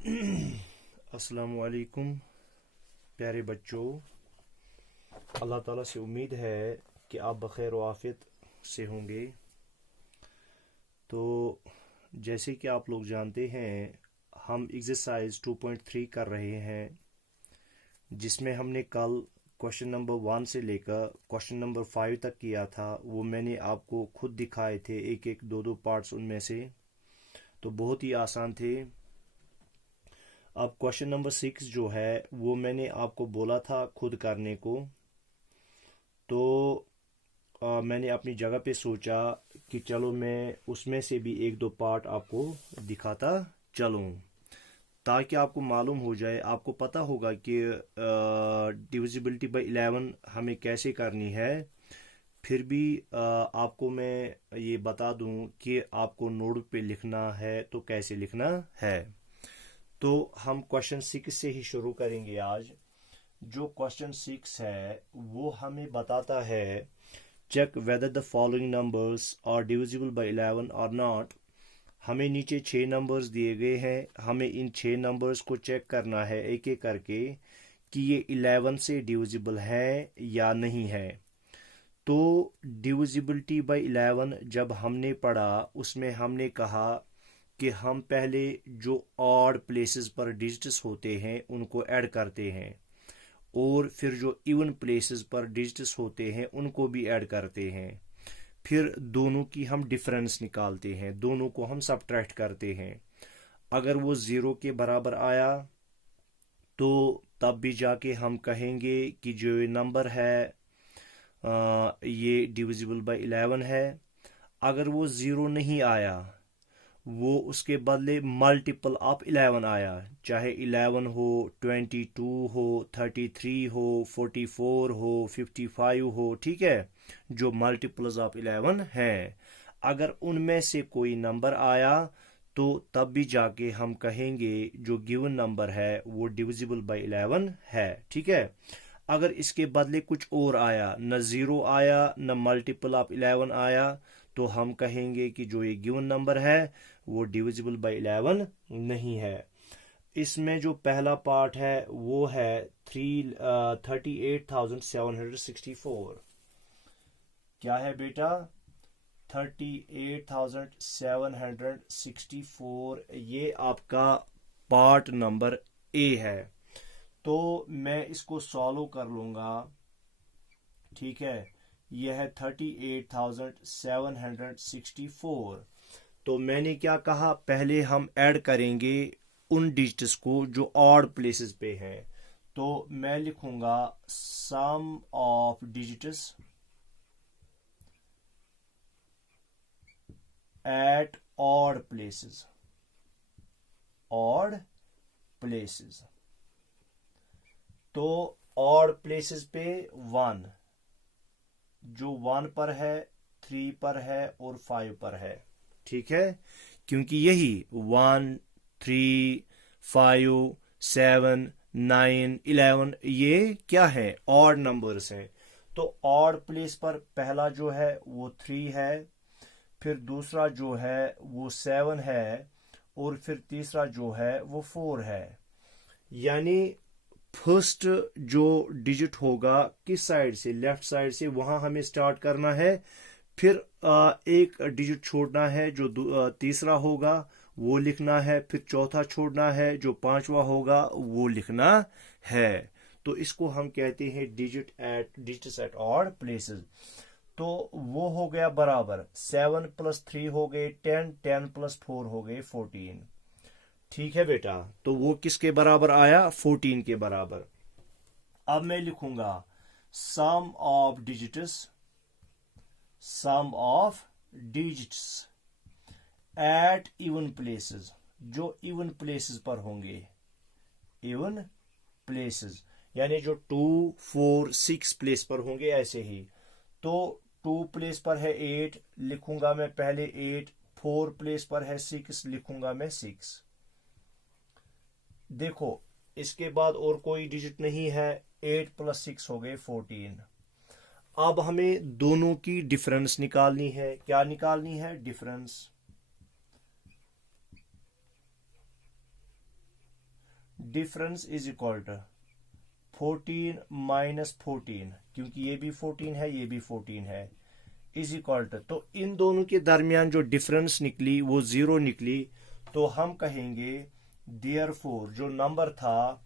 अस्सलामु अलैकुम प्यारे बच्चों। अल्लाह ताला से उम्मीद है कि आप बखैर व आफियत से होंगे। तो जैसे कि आप लोग जानते हैं, हम एक्सरसाइज 2.3 कर रहे हैं, जिसमें हमने कल क्वेश्चन नंबर 1 से लेकर क्वेश्चन नंबर 5 तक किया था। वो मैंने आपको खुद दिखाए थे, एक एक दो दो पार्ट्स उनमें से। तो बहुत ही आसान थे। अब क्वेश्चन नंबर 6 जो है वो मैंने आपको बोला था खुद करने को। तो मैंने अपनी जगह पे सोचा कि चलो मैं उसमें से भी एक दो पार्ट आपको दिखाता चलूँ, ताकि आपको मालूम हो जाए। आपको पता होगा कि डिविजिबिलिटी बाय 11 हमें कैसे करनी है। फिर भी आपको मैं ये बता दूं कि आपको नोट पे लिखना है तो कैसे लिखना है। तो हम क्वेश्चन 6 से ही शुरू करेंगे आज। जो क्वेश्चन 6 है वो हमें बताता है, check whether the following numbers are divisible by 11 और नॉट। हमें नीचे 6 नंबर्स दिए गए हैं, हमें इन 6 नंबर्स को चेक करना है एक एक करके कि ये 11 से डिविजिबल है या नहीं है। तो डिविजिबिलिटी बाय 11 जब हमने पढ़ा, उसमें हमने कहा कि हम पहले जो ऑड प्लेसेस पर डिजिट्स होते हैं उनको ऐड करते हैं, और फिर जो इवन प्लेसेस पर डिजिट्स होते हैं उनको भी ऐड करते हैं। फिर दोनों की हम डिफरेंस निकालते हैं, दोनों को हम सबट्रैक्ट करते हैं। अगर वो ज़ीरो के बराबर आया तो तब भी जाके हम कहेंगे कि जो ये नंबर है ये डिविजिबल बाय 11 है। अगर वो ज़ीरो नहीं आया, वो उसके बदले मल्टीपल ऑफ 11 आया, चाहे 11 हो, 22 हो, 33 हो, 44 हो, 55 हो, ठीक है, जो मल्टीपल्स ऑफ 11 हैं। अगर उनमें से कोई नंबर आया तो तब भी जाके हम कहेंगे जो गिवन नंबर है वो डिविजिबल बाय 11 है, ठीक है। अगर इसके बदले कुछ और आया, न ज़ीरो आया न मल्टीपल ऑफ 11 आया, तो हम कहेंगे कि जो ये गिवन नंबर है वो डिविजिबल बाय 11 नहीं है। इसमें जो पहला पार्ट है वो है 38,764। क्या है बेटा? 38,764, ये आपका पार्ट नंबर ए है। तो मैं इसको सॉल्व कर लूंगा, ठीक है। यह है 38,764। तो मैंने क्या कहा, पहले हम ऐड करेंगे उन डिजिट्स को जो ऑड प्लेसेस पे हैं। तो मैं लिखूंगा sum of digits at odd places, odd places. तो ऑड प्लेसेस पे 1, जो 1 पर है, 3 पर है और 5 पर है, ठीक है। क्योंकि यही 1, 3, 5, 7, 9, 11 ये क्या है? ऑड नंबर्स हैं। तो ऑड प्लेस पर पहला जो है वो 3 है, फिर दूसरा जो है वो 7 है, और फिर तीसरा जो है वो 4 है। यानी फर्स्ट जो डिजिट होगा किस साइड से? लेफ्ट साइड से, वहां हमें स्टार्ट करना है। फिर एक डिजिट छोड़ना है जो तीसरा होगा वो लिखना है, फिर चौथा छोड़ना है, जो पांचवा होगा वो लिखना है। तो इसको हम कहते हैं डिजिट्स एट ऑड प्लेसेस। तो वो हो गया बराबर 7 + 3 हो गए 10, 10 + 4 हो गए 14, ठीक है बेटा। तो वो किसके बराबर आया? 14 के बराबर। अब मैं लिखूंगा sum of digits at even places, जो इवन प्लेसेस पर होंगे, इवन प्लेसेस यानी जो 2, 4, 6 प्लेस पर होंगे, ऐसे ही। तो 2 प्लेस पर है 8, लिखूंगा मैं पहले 8। 4 प्लेस पर है 6, लिखूंगा मैं 6। देखो, इसके बाद और कोई डिजिट नहीं है। 8 + 6 हो गए 14। अब हमें दोनों की डिफरेंस निकालनी है। क्या निकालनी है? Difference. Difference is equal to 14 minus 14, क्योंकि ये भी 14 है ये भी 14 है, इज इक्वल टू, तो इन दोनों के दरमियान जो डिफरेंस निकली वो 0 निकली, तो हम कहेंगे देयरफॉर जो नंबर था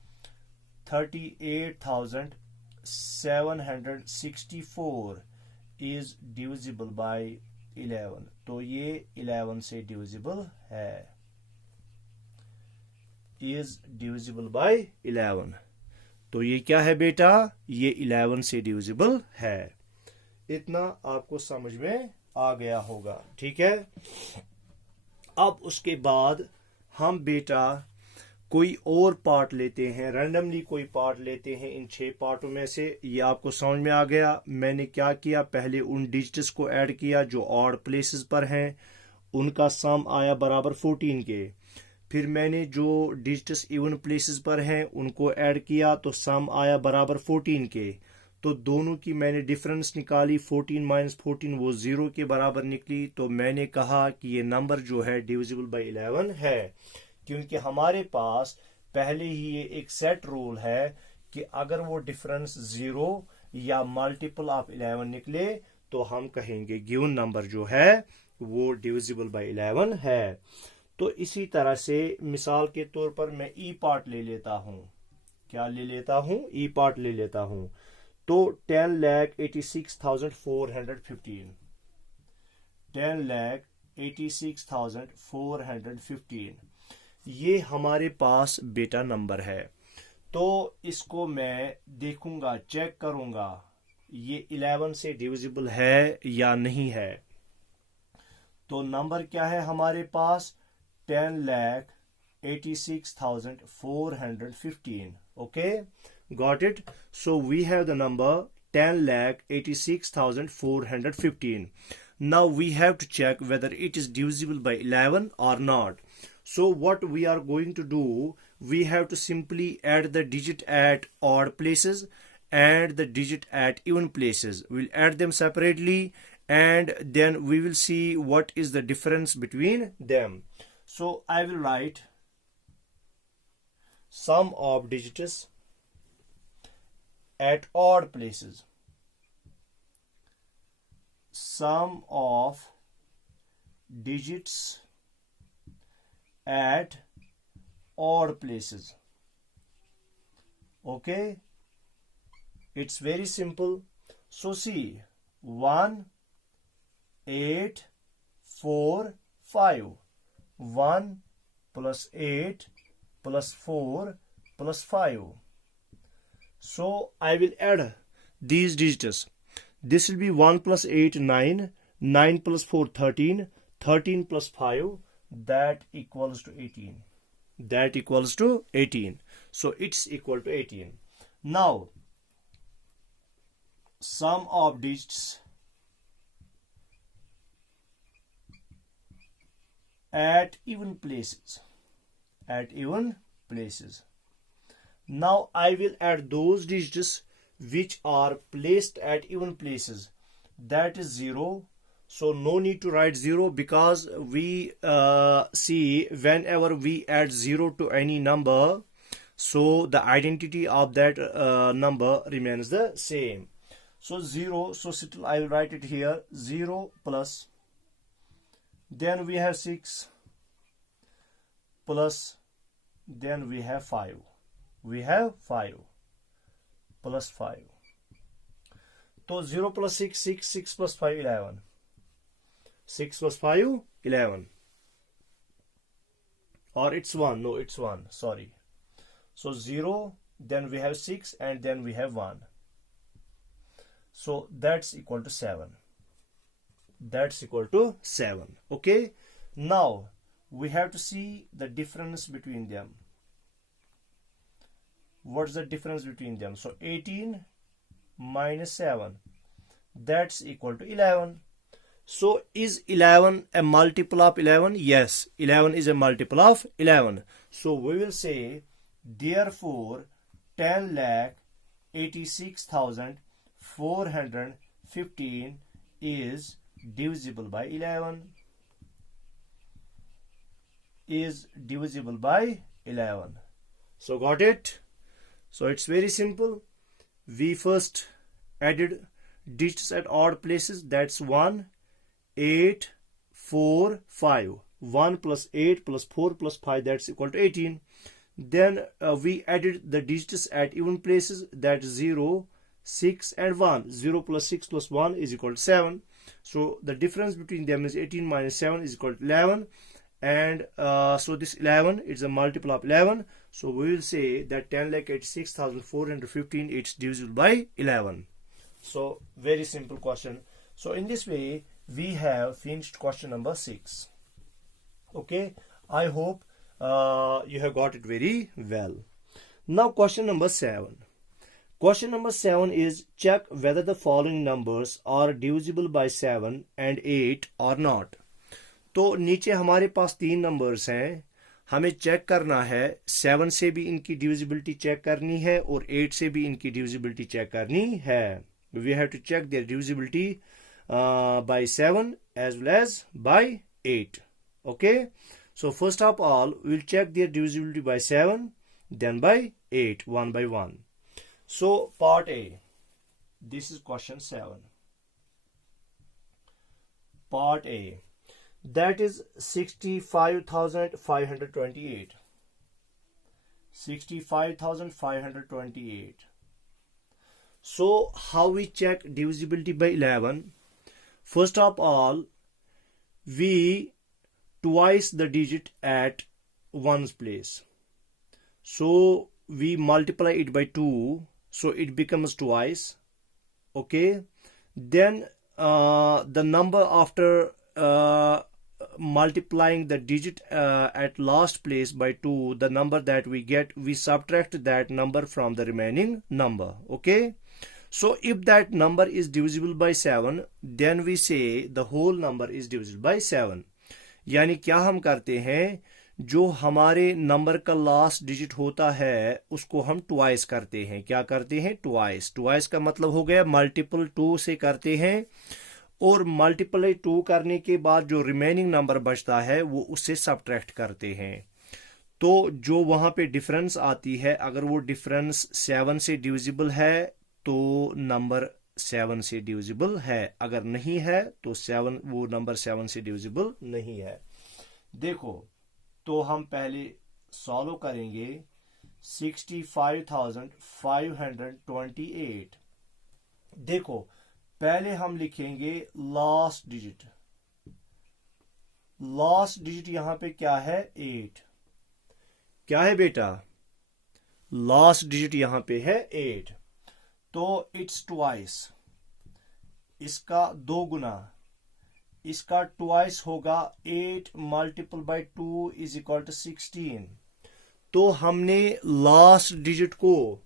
38,764 इज डिविजिबल बाय 11, तो ये 11 से डिविजिबल है, इज डिविजिबल बाय 11, तो ये क्या है बेटा, ये 11 से डिविजिबल है। इतना आपको समझ में आ गया होगा, ठीक है। अब उसके बाद हम बेटा कोई और पार्ट लेते हैं, रैंडमली कोई पार्ट लेते हैं इन 6 पार्टों में से। ये आपको समझ में आ गया। मैंने क्या किया, पहले उन डिजिट्स को ऐड किया जो ऑड प्लेसेस पर हैं, उनका सम आया बराबर 14 के। फिर मैंने जो डिजिट्स इवन प्लेसेस पर हैं उनको ऐड किया तो सम आया बराबर 14 के। तो दोनों की मैंने डिफरेंस निकाली, 14 माइनस 14 वो 0 के बराबर निकली। तो मैंने कहा कि ये नंबर जो है डिविजिबल बाय 11 है, क्योंकि हमारे पास पहले ही ये एक सेट रूल है कि अगर वो डिफरेंस 0 या मल्टीपल ऑफ 11 निकले तो हम कहेंगे गिवन नंबर जो है वो डिविजिबल बाय 11 है। तो इसी तरह से मिसाल के तौर पर मैं ई पार्ट ले लेता हूं, क्या ले लेता हूं, ई पार्ट ले लेता हूं। तो 10,86,415, 10,86,415 ये हमारे पास बेटा नंबर है। तो इसको मैं देखूंगा, चेक करूंगा ये 11 से डिविजिबल है या नहीं है। तो नंबर क्या है हमारे पास, 10,86,415, okay, got it. So we have the number 10,86,415. Now we have to check whether it is divisible by 11 or not. So what we are going to do, we have to simply add the digit at odd places and the digit at even places. We'll add them separately and then we will see what is the difference between them. So I will write sum of digits at odd places, sum of digits at odd places. Okay, it's very simple. So see, 1 8 4 5, 1 plus 8 plus 4 plus 5. So I will add these digits. This will be 1 plus 8 9, 9 plus 4 13, 13 plus 5 that equals to 18. That equals to 18. So it's equal to 18. Now sum of digits at even places, at even places. Now I will add those digits which are placed at even places, that is 0. So no need to write 0 because we see whenever we add 0 to any number, so the identity of that number remains the same. So 0, so still I will write it here, 0 plus, then we have 6 plus, then we have 5, we have 5 plus 5. So 0 plus 6, 6, 6 plus 5, 11, 6 plus 5, 11, or it's 1, no it's 1, sorry. So 0, then we have 6 and then we have 1. So that's equal to 7. That's equal to 7. Okay. Now we have to see the difference between them. What's the difference between them? So 18 minus 7, that's equal to 11. So is 11 a multiple of 11? Yes, 11 is a multiple of 11. So we will say therefore 10,86,415 is divisible by 11, is divisible by 11. So got it? So it's very simple. We first added digits at odd places. That's 1, 8, 4, 5. 1 plus 8 plus 4 plus 5, that's equal to 18. Then we added the digits at even places. That's 0, 6 and 1. 0 plus 6 plus 1 is equal to 7. So the difference between them is 18 minus 7 is equal to 11. And so this 11 is a multiple of 11. So we will say that 10,86,415 it's divisible by 11. So very simple question. So in this way we have finished question number 6. Okay, I hope you have got it very well. Now question number 7. Question number 7 is check whether the following numbers are divisible by 7 and 8 or not. तो नीचे हमारे पास 3 numbers हैं, हमें check करना है 7 से भी इनकी डिविजिबिलिटी चेक करनी है और 8 से भी इनकी डिविजिबिलिटी चेक करनी है. We have to check their divisibility by 7 as well as by 8. Okay, so first of all we will check their divisibility by 7, then by 8, one by one. So part A, this is question 7. Part A, that is 65,528. 65,528. So how we check divisibility by 11? First of all, we twice the digit at one's place. So we multiply it by 2, so it becomes twice. Okay, then the number after multiplying the digit at last place by 2, the number that we get, we subtract that number from the remaining number. Okay, so if that number is divisible by 7, then we say the whole number is divisible by 7. यानी क्या हम करते हैं, जो हमारे number का last digit होता है उसको हम ट्वाइस करते हैं. क्या करते हैं? ट्वाइस. ट्वाइस का मतलब हो गया मल्टीपल 2 से करते हैं, और मल्टीप्लाई 2 करने के बाद जो रिमेनिंग नंबर बचता है वो उससे सब्ट्रैक्ट करते हैं. तो जो वहां पे डिफरेंस आती है, अगर वो डिफरेंस 7 से डिविजिबल है तो नंबर 7 से डिविजिबल है, अगर नहीं है तो 7 वो नंबर 7 से डिविजिबल नहीं है. देखो, तो हम पहले सॉल्व करेंगे 65,528. देखो, पहले हम लिखेंगे लास्ट डिजिट. लास्ट डिजिट यहां पे क्या है? 8. क्या है बेटा? लास्ट डिजिट यहां पे है 8. तो इट्स ट्वाइस, इसका 2 गुना, इसका ट्वाइस होगा 8 multiple by 2 is equal to 16. तो हमने लास्ट डिजिट को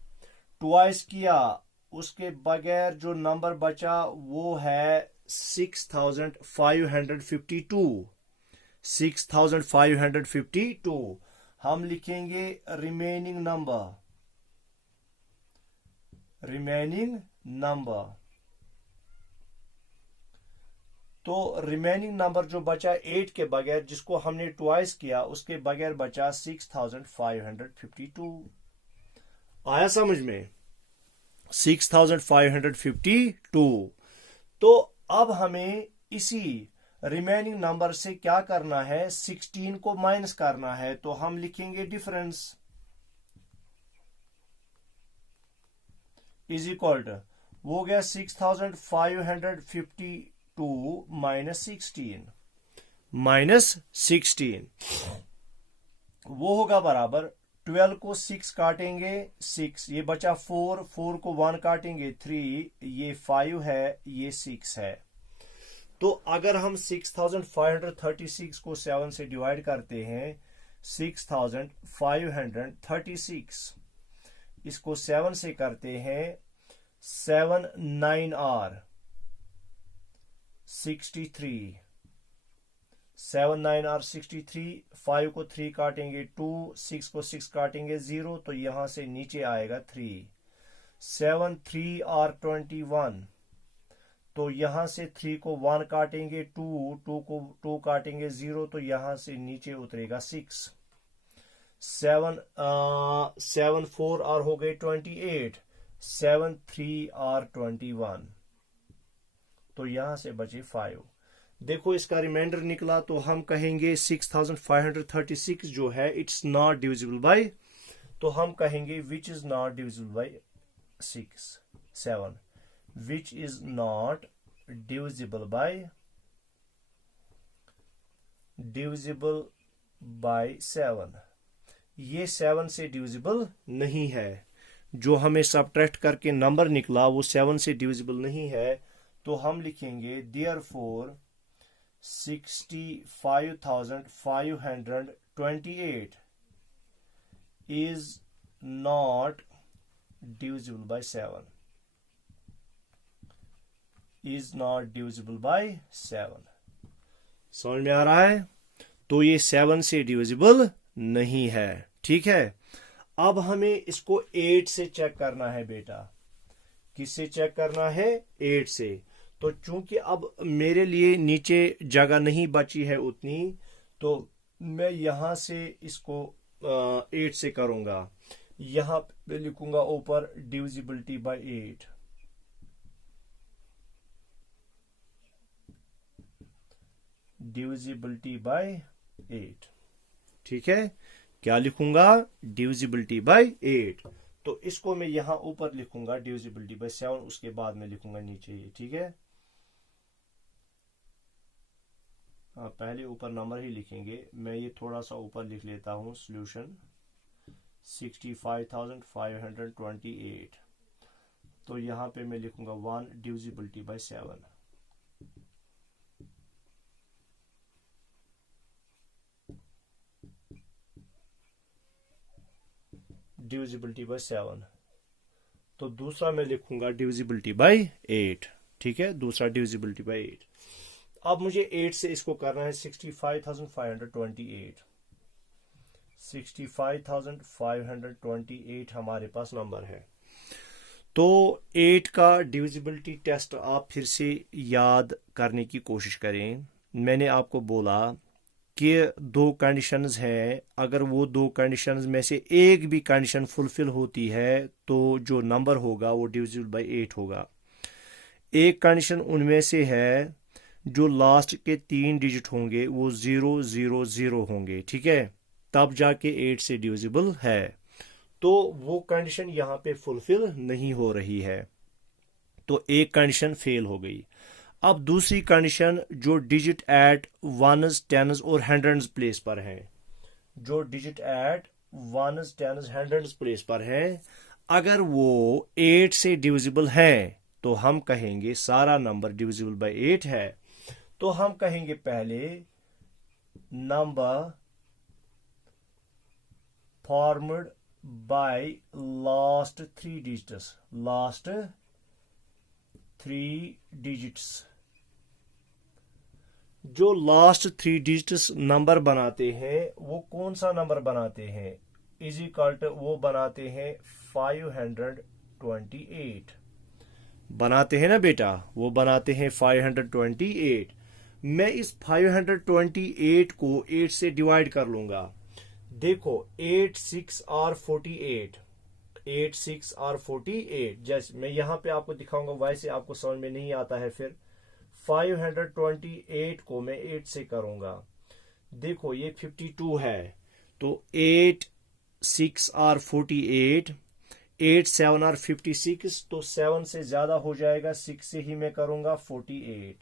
ट्वाइस किया, उसके बगैर जो नंबर बचा वो है 6,552. 6,552. हम लिखेंगे रिमेनिंग नंबर. रिमेनिंग नंबर, तो रिमेनिंग नंबर जो बचा 8 के बगैर, जिसको हमने ट्वाइस किया, उसके बगैर बचा 6,552. आया समझ में? 6,552. तो अब हमें इसी रिमेनिंग नंबर से क्या करना है? 16 को माइनस करना है. तो हम लिखेंगे डिफरेंस इज इक्वल टू, वो गया 6,552 माइनस 16. माइनस 16 वो होगा बराबर 12 को 6 काटेंगे 6, ये बचा 4, 4 को 1 काटेंगे 3, ये 5 है, ये 6 है. तो अगर हम 6,536 को 7 से डिवाइड करते हैं, 6,536 इसको 7 से करते हैं, 7 9 R 63, 7 9 R 63. 5 को 3 काटेंगे 2, 6 को 6 काटेंगे 0, तो यहां से नीचे आएगा 3. 7 3 R 21, तो यहां से 3 को 1 काटेंगे 2, 2 को 2 काटेंगे 0, तो यहां से नीचे उतरेगा 6. 7 4 आर हो गए 28, 7 3 आर 21, तो यहां से बचे 5। देखो इसका रिमाइंडर निकला, तो हम कहेंगे 6536 जो है इट्स नॉट डिविजिबल बाय, तो हम कहेंगे which is not divisible by 7, which is not divisible by 7, ये 7 से डिविजिबल नहीं है। जो हमें सबट्रैक्ट करके नंबर निकला वो 7 से डिविजिबल नहीं है, तो हम लिखेंगे therefore 65,528 is not divisible by 7, is not divisible by 7। समझ में आ रहा है? तो ये 7 से डिविजिबल नहीं है। ठीक है, अब हमें इसको 8 से चेक करना है बेटा। किससे चेक करना है? 8 से। तो चूंकि अब मेरे लिए नीचे जगह नहीं बची है उतनी, तो मैं यहां से इसको 8 से करूंगा। यहां पे लिखूंगा ऊपर डिविजिबिलिटी बाय 8, डिविजिबिलिटी बाय 8। ठीक है, क्या लिखूंगा? Divisibility bye 8। तो इसको मैं यहां ऊपर लिखूंगा डिविजिबिलिटी बाय 7, उसके बाद में लिखूंगा नीचे ये। ठीक है, हाँ पहले ऊपर नंबर ही लिखेंगे। मैं ये थोड़ा सा ऊपर लिख लेता हूं सॉल्यूशन 65,528। तो यहां पे मैं लिखूंगा 1 डिविजिबिलिटी बाय 7, डिविजिबिलिटी बाय 7। तो दूसरा मैं लिखूंगा डिविजिबिलिटी बाय 8। ठीक है, दूसरा डिविजिबिलिटी बाय 8। अब मुझे 8 से इसको करना है 65,528। 65,528 हमारे पास नंबर है। तो 8 का डिविजिबिलिटी टेस्ट आप फिर से याद करने की कोशिश करें। मैंने आपको बोला कि 2 कंडीशंस हैं, अगर वो 2 कंडीशंस में से एक भी कंडीशन फुलफिल होती है तो जो नंबर होगा वो डिविजिबल बाय 8 होगा। एक कंडीशन उनमें से है जो लास्ट के 3 डिजिट होंगे वो 000 होंगे। ठीक है, तब जाके 8 से डिविजिबल है। तो वो कंडीशन यहां पे फुलफिल नहीं हो रही है, तो एक कंडीशन फेल हो गई। अब दूसरी कंडीशन जो डिजिट एट 1s 10s और 100s प्लेस पर है, जो digit eight 1s 10s 100s place पर है, अगर वो 8 से डिविजिबल है तो हम कहेंगे सारा नंबर डिविजिबल बाय 8 है। तो हम कहेंगे पहले number formed by last 3 digits, last 3 digits. जो लास्ट 3 डिजिट्स नंबर बनाते हैं वो कौन सा नंबर बनाते हैं? इज इक्वल टू वो बनाते हैं 528 बनाते हैं ना बेटा, वो बनाते हैं 528। मैं इस 528 को 8 से डिवाइड कर लूंगा। देखो 8 6 आर 48, 8 6 आर 48। जैसे मैं यहां पे आपको दिखाऊंगा, वैसे आपको समझ में नहीं आता है। फिर 528 को मैं 8 से करूंगा। देखो ये 52 है, तो 8 6 आर 48, 8 7 आर 56, तो 7 से ज्यादा हो जाएगा, 6 से ही मैं करूंगा 48।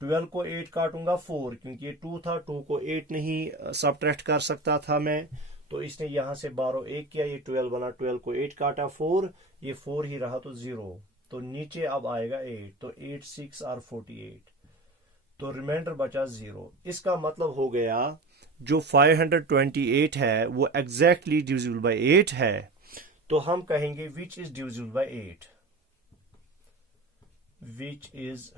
12 को 8 काटूंगा 4, क्योंकि ये 2 था, 2 को 8 नहीं सबट्रैक्ट कर सकता था मैं, तो इसने यहां से 12 1 किया, ये 12 बना, 12 को 8 काटा 4, ये 4 ही रहा तो 0, तो नीचे अब आएगा 8, तो 8 6 आर 48, तो रिमाइंडर बचा 0। इसका मतलब हो गया जो 528 है वो एग्जैक्टली डिविजिबल बाय 8 है। तो हम कहेंगे which is divisible bye 8, which is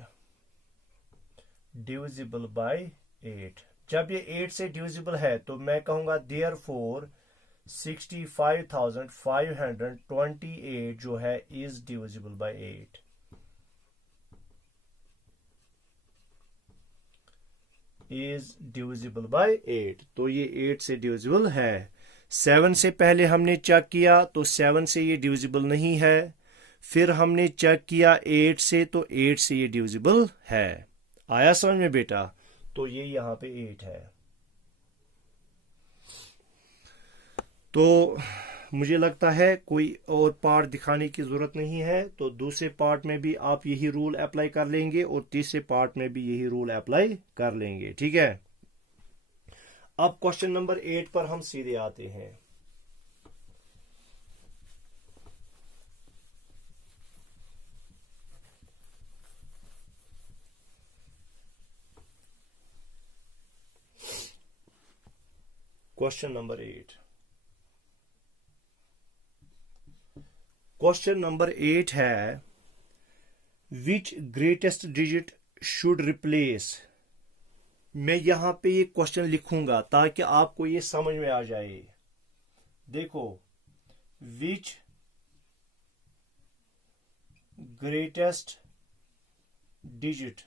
divisible bye 8। जब ये 8 से डिविजिबल है तो मैं कहूंगा देयरफॉर 65,528 जो है is divisible bye 8, is divisible bye 8, तो ये 8 से डिविजिबल है। 7 से पहले हमने चेक किया तो 7 से ये डिविजिबल नहीं है, फिर हमने चेक किया 8 से, तो 8 से ये डिविजिबल है। आया समझ में बेटा? तो ये यहां पे 8 है। तो मुझे लगता है कोई और पार्ट दिखाने की जरूरत नहीं है, तो दूसरे पार्ट में भी आप यही रूल अप्लाई कर लेंगे और तीसरे पार्ट में भी यही रूल अप्लाई कर लेंगे, ठीक है। अब क्वेश्चन नंबर 8 पर हम सीधे आते हैं। क्वेश्चन नंबर 8, क्वेश्चन नंबर 8 है विच ग्रेटेस्ट डिजिट शुड रिप्लेस। मैं यहां पे ये क्वेश्चन लिखूंगा ताकि आपको ये समझ में आ जाए। देखो, which greatest digit,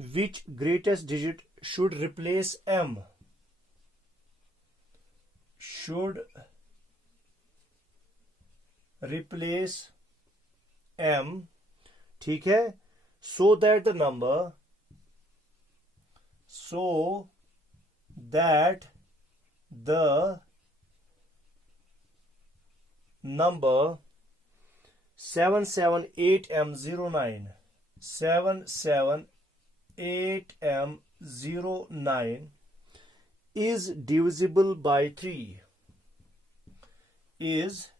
which greatest digit should replace m, should replace m, ठीक है, so that the number 778m09 778m09 is divisible by 3, is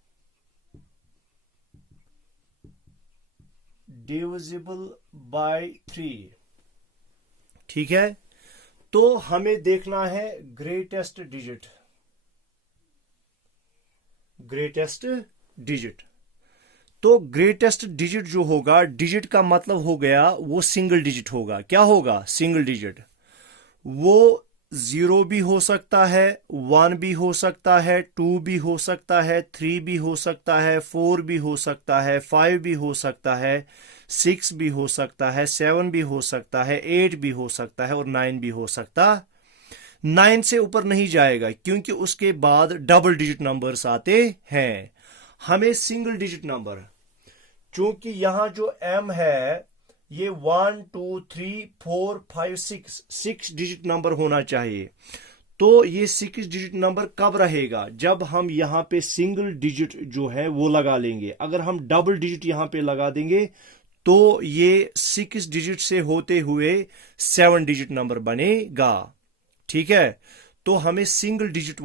divisible by 3, ठीक है। तो हमें देखना है ग्रेटेस्ट डिजिट, ग्रेटेस्ट डिजिट। तो ग्रेटेस्ट डिजिट जो होगा, डिजिट का मतलब हो गया वो सिंगल डिजिट होगा। क्या होगा? Single digit. वो 0 भी हो सकता है, 1 भी हो सकता है, 2 भी हो सकता है, 3 भी हो सकता है, 4 भी हो सकता है, 5 भी हो सकता है, 6 भी हो सकता है, 7 भी हो सकता है, 8 भी हो सकता है और 9 भी हो सकता। 9 से ऊपर नहीं जाएगा क्योंकि उसके बाद डबल डिजिट नंबर्स आते हैं। हमें सिंगल डिजिट नंबर, चूंकि यहां जो m है ये 1 2 3 4 5 6 डिजिट नंबर होना चाहिए। तो ये 6 डिजिट नंबर कब रहेगा? जब हम यहां पे सिंगल डिजिट जो है वो लगा लेंगे। अगर हम डबल डिजिट यहां पे लगा देंगे तो ये 6 डिजिट से होते हुए 7 डिजिट नंबर बनेगा, ठीक है। तो हमें सिंगल डिजिट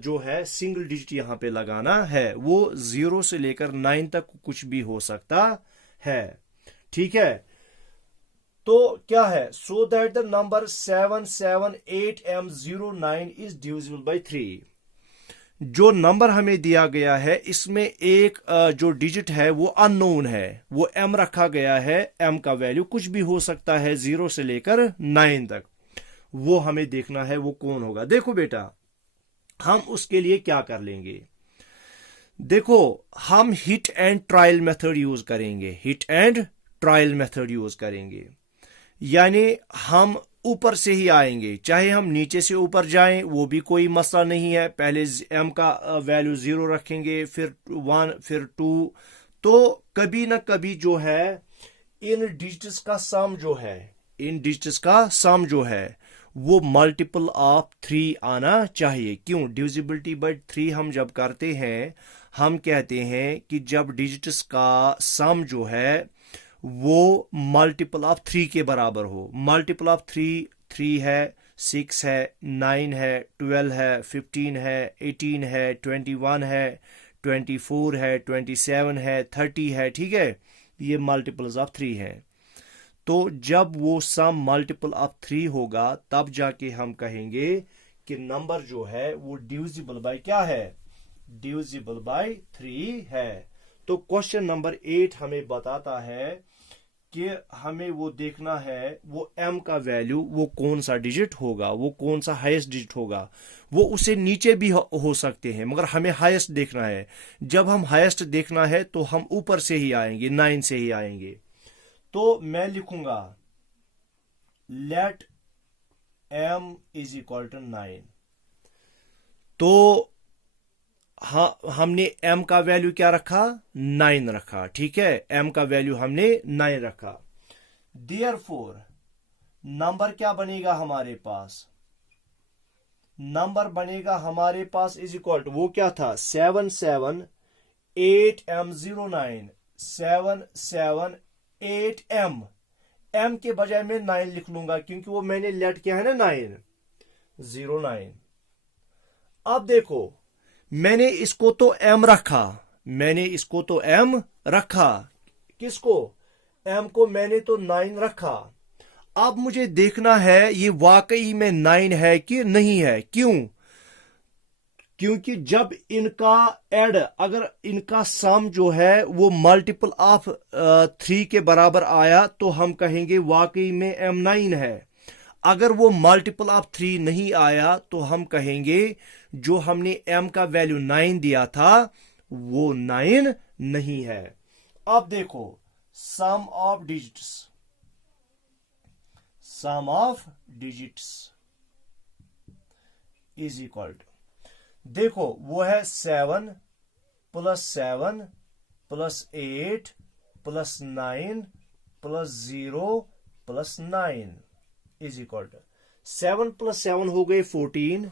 जो है सिंगल डिजिट यहां पे लगाना है। वो 0 से लेकर 9 तक कुछ भी हो सकता है, ठीक है। तो क्या है? So that the number 778m09 is divisible by 3। जो नंबर हमें दिया गया है इसमें एक जो डिजिट है वो अननोन है, वो m रखा गया है। m का वैल्यू कुछ भी हो सकता है 0 से लेकर 9 तक। वो हमें देखना है वो कौन होगा। देखो बेटा, हम उसके लिए क्या कर लेंगे। देखो, हम hit and trial method use करेंगे, hit and trial method use करेंगे। यानी हम ऊपर से ही आएंगे, चाहे हम नीचे से ऊपर जाएं वो भी कोई मसला नहीं है। पहले m का वैल्यू 0 रखेंगे, फिर 1, फिर 2। तो कभी ना कभी जो है इन डिजिट्स का सम जो है, इन डिजिट्स का सम जो है वो मल्टीपल ऑफ 3 आना चाहिए। क्यों? डिविजिबिलिटी बाय 3 हम जब करते हैं, हम कहते हैं कि जब डिजिट्स का सम जो है वो मल्टीपल ऑफ 3 के बराबर हो। मल्टीपल ऑफ 3 है, 6 है, 9 है, 12 है, 15 है, 18 है, 21 है, 24 है, 27 है, 30 है, ठीक है। ये मल्टीपल्स ऑफ 3 है। तो जब वो सम मल्टीपल ऑफ 3 होगा तब जाके हम कहेंगे कि नंबर जो है वो डिविजिबल बाय क्या है? डिविजिबल बाय 3 है। तो क्वेश्चन नंबर 8 हमें बताता है कि हमें वो देखना है वो m का वैल्यू वो कौन सा डिजिट होगा, वो कौन सा हाईएस्ट डिजिट होगा। वो उसे नीचे भी हो सकते हैं मगर हमें हाईएस्ट देखना है। जब हम हाईएस्ट देखना है तो हम ऊपर से ही आएंगे, 9 से ही आएंगे। तो मैं लिखूंगा let m is equal to 9। तो हमने m का वैल्यू क्या रखा, 9 रखा, ठीक है, m का वैल्यू हमने 9 रखा। देयरफॉर नंबर क्या बनेगा हमारे पास, नंबर बनेगा हमारे पास इज इक्वल टू, वो क्या था 778m09, 778m, m के बजाय मैं 9 लिख लूंगा क्योंकि वो मैंने लेट किया है ना 909। अब देखो मैंने इसको तो m रखा, मैंने इसको तो m रखा, किसको, m को मैंने तो 9 रखा। अब मुझे देखना है ये वाकई में 9 है कि नहीं है। क्यों, क्योंकि जब इनका एड, अगर इनका सम जो है वो मल्टीपल ऑफ 3 के बराबर आया तो हम कहेंगे वाकई में m 9 है। अगर वो मल्टीपल ऑफ 3 नहीं आया तो हम कहेंगे जो हमने m का वैल्यू 9 दिया था वो 9 नहीं है। अब देखो sum of digits, sum of digits is equal to, देखो वो है 7 plus 7 plus 8 plus 9 plus 0 plus 9 is equal to 7 plus 7 हो गए 14,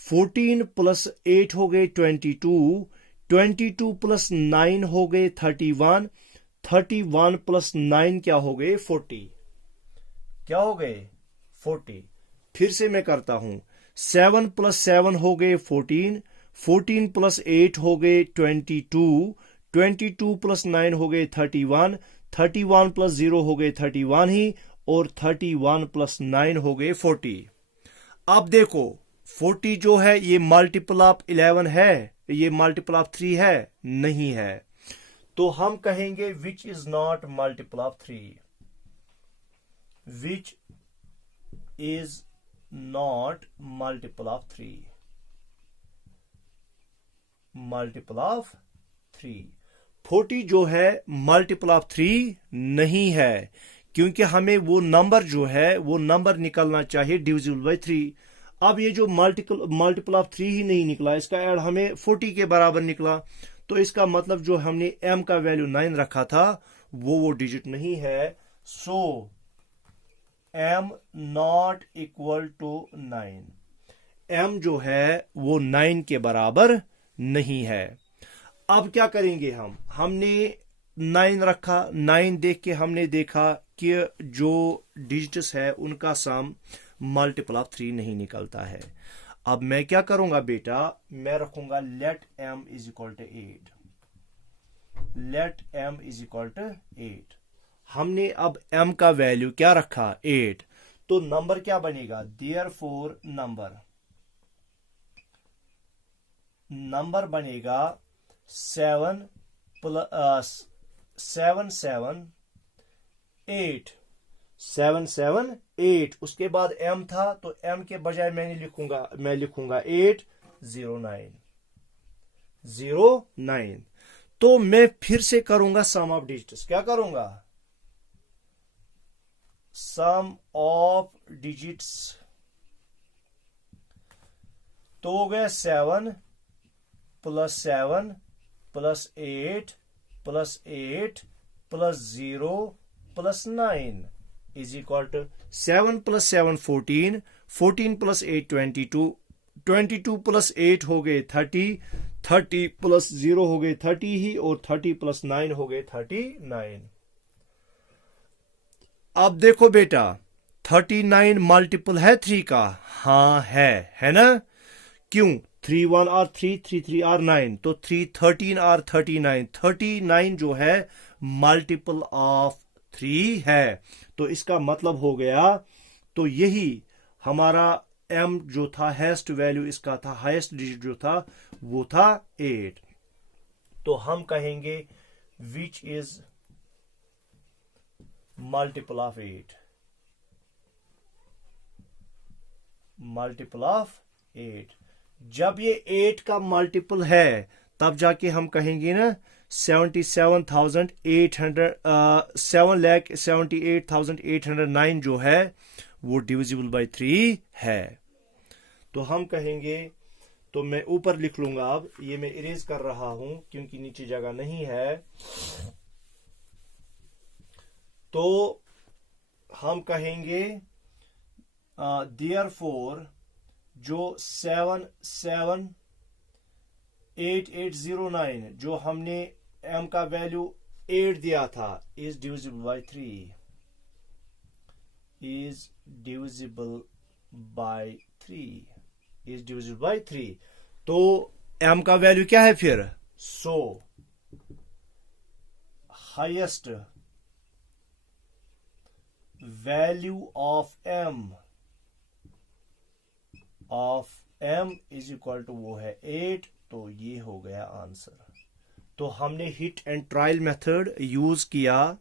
14 प्लस 8 हो गए 22, 22 प्लस 9 हो गए 31, 31 प्लस 9 क्या हो गए 40, क्या हो गए 40। फिर से मैं करता हूं, 7 प्लस 7 हो गए 14, 14 प्लस 8 हो गए 22, 22 प्लस 9 हो गए 31, 31 प्लस 0 हो गए 31 ही, और 31 प्लस 9 हो गए 40। अब देखो 40 जो है ये मल्टीपल ऑफ 11 है, ये मल्टीपल ऑफ 3 है, नहीं है, तो हम कहेंगे which is not multiple of 3, which is not multiple of 3, multiple of 3। 40 जो है मल्टीपल ऑफ 3 नहीं है, क्योंकि हमें वो नंबर जो है वो नंबर निकलना चाहिए डिविजिबल बाय 3। अब ये जो मल्टीपल ऑफ 3 ही नहीं निकला, इसका ऐड हमें 40 के बराबर निकला, तो इसका मतलब जो हमने m का वैल्यू 9 रखा था वो डिजिट नहीं है। So m not equal to 9, m जो है वो 9 के बराबर नहीं है। अब क्या करेंगे हमने 9 रखा, 9 देख के हमने देखा कि जो डिजिट्स है उनका सम मल्टीपल ऑफ 3 नहीं निकलता है। अब मैं क्या करूंगा बेटा, मैं रखूंगा let m is equal to 8, let m is equal to 8। हमने अब m का वैल्यू क्या रखा 8, तो नंबर क्या बनेगा, देयरफॉर नंबर बनेगा 7 प्लस 7 7 8, 7 7 8, उसके बाद m था तो m के बजाय मैं लिखूंगा 8 0 9 0 9। तो मैं फिर से करूंगा सम ऑफ डिजिट्स, क्या करूंगा, सम ऑफ डिजिट्स, तो हो गया 7 plus 7 plus 8 plus 8 plus 0 plus 9 is equal to 7 plus 7 14, 14 plus 8 22, 22 plus 8 हो गए 30, 30 प्लस 0 हो गए 30 ही, और 30 प्लस 9 हो गए 39। अब देखो बेटा 39 मल्टीपल है 3 का, हाँ है ना, क्यों 3 1 और 3 3 3 और 9, तो 3 13 और 39, 39 जो है मल्टीपल ऑफ 3 है, तो इसका मतलब हो गया, तो यही हमारा m जो था हाईएस्ट वैल्यू इसका था, हाईएस्ट डिजिट जो था वो था 8। तो हम कहेंगे which is multiple of 8, multiple of 8। जब ये 8 का मल्टीपल है तब जाके हम कहेंगे ना 7,7809 जो है वो डिविजिबल बाय 3 है। तो हम कहेंगे, तो मैं ऊपर लिख लूंगा, अब ये मैं इरेज कर रहा हूं क्योंकि नीचे जगह नहीं है। तो हम कहेंगे देयरफॉर जो 77809 जो हमने m का वैल्यू 8 दिया था is divisible by 3, is divisible by 3, is divisible by 3। तो m का वैल्यू क्या है फिर? So highest value of m is equal to वो है 8। तो ये हो गया आंसर। तो हमने hit and trial method use किया,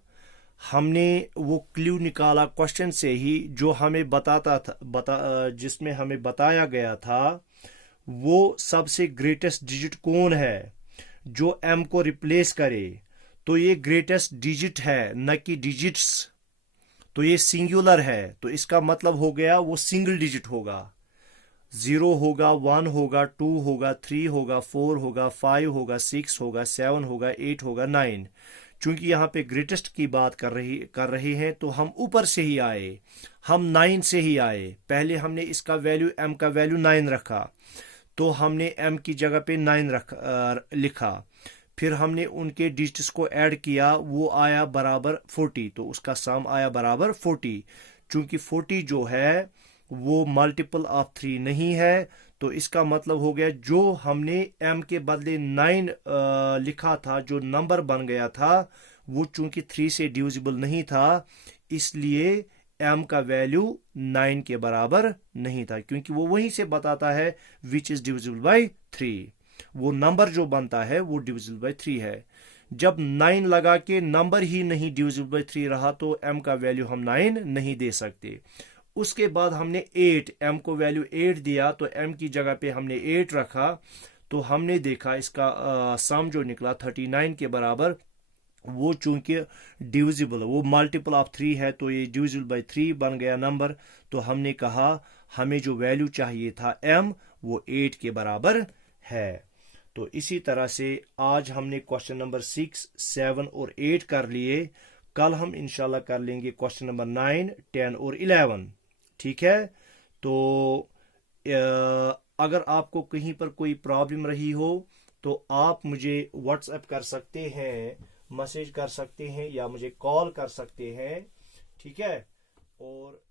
हमने वो क्लू निकाला क्वेश्चन से ही जो हमें बताता था, जिसमें हमें बताया गया था वो सबसे ग्रेटेस्ट डिजिट कौन है जो m को रिप्लेस करे। तो ये ग्रेटेस्ट डिजिट है न कि डिजिट्स। तो ये सिंगुलर है, तो इसका मतलब हो गया वो सिंगल डिजिट होगा। 0 होगा, 1 होगा, 2 होगा, 3 होगा, 4 होगा, 5 होगा, 6 होगा, 7 होगा, 8 होगा, 9। चूंकि यहाँ पे ग्रेटेस्ट की बात कर रही हैं तो हम ऊपर से ही आए, हम 9 से ही आए। पहले हमने इसका वैल्यू m का वैल्यू 9 रखा, तो हमने m की जगह पे 9 लिखा। फिर हमने उनके डिजिट्स को ऐड किया, वो आया बराबर 40, तो उसका सम आया बराबर 40। चूंकि 40 जो है वो मल्टीपल ऑफ 3 नहीं है, तो इसका मतलब हो गया जो हमने m के बदले 9 लिखा था, जो नंबर बन गया था वो चूंकि 3 से डिविजिबल नहीं था, इसलिए m का वैल्यू 9 के बराबर नहीं था, क्योंकि वो वहीं से बताता है विच इज डिविजिबल बाय 3। वो नंबर जो बनता है वो डिविजिबल बाय 3 है। जब 9 लगा के नंबर ही नहीं डिविजिबल बाय 3 रहा तो m का वैल्यू हम 9 नहीं दे सकते। उसके बाद हमने 8, m को वैल्यू 8 दिया, तो m की जगह पे हमने 8 रखा, तो हमने देखा इसका सम जो निकला 39 के बराबर। वो चूंकि डिविजिबल, वो मल्टीपल ऑफ 3 है, तो ये डिविजिबल बाय 3 बन गया नंबर। तो हमने कहा हमें जो वैल्यू चाहिए था m वो 8 के बराबर है। तो इसी तरह से आज हमने क्वेश्चन नंबर 6, 7 और 8 कर लिए। कल हम इंशाल्लाह कर लेंगे क्वेश्चन नंबर 9, 10 और 11। ठीक है। तो अगर आपको कहीं पर कोई प्रॉब्लम रही हो तो आप मुझे व्हाट्सएप कर सकते हैं, मैसेज कर सकते हैं या मुझे कॉल कर सकते हैं। ठीक है। और